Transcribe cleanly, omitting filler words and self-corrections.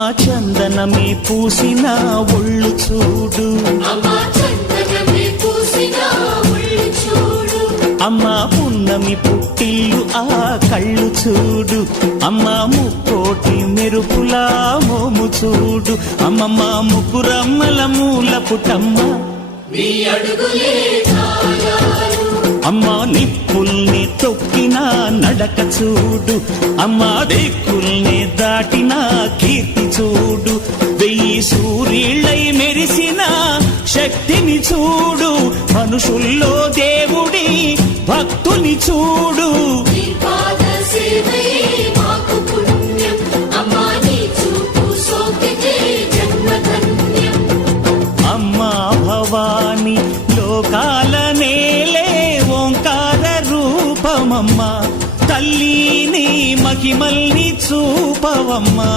చందనమే పూసిన ఒళ్ళు చూడు, అమ్మా పున్నమి పుట్టిల్లు ఆ కళ్ళు చూడు, అమ్మా ముక్కోటి మెరుపులా మోము చూడు, అమ్మమ్మ ముగ్గురమ్మల మూల పుటమ్మ అమ్మా నిప్పుల్ని తొక్కిన నడక చూడు, అమ్మా దిక్కుల్ని దాటిన కీర్తి చూడు, 1000 సూర్యుళ్ళై మెరిసిన శక్తిని చూడు, మనుషుల్లో దేవుడి భక్తుని చూడు. అమ్మా భవాని లోకాల నేలే ఓంకార రూపమమ్మా, తల్లిని మహిమల్ని చూపవమ్మా.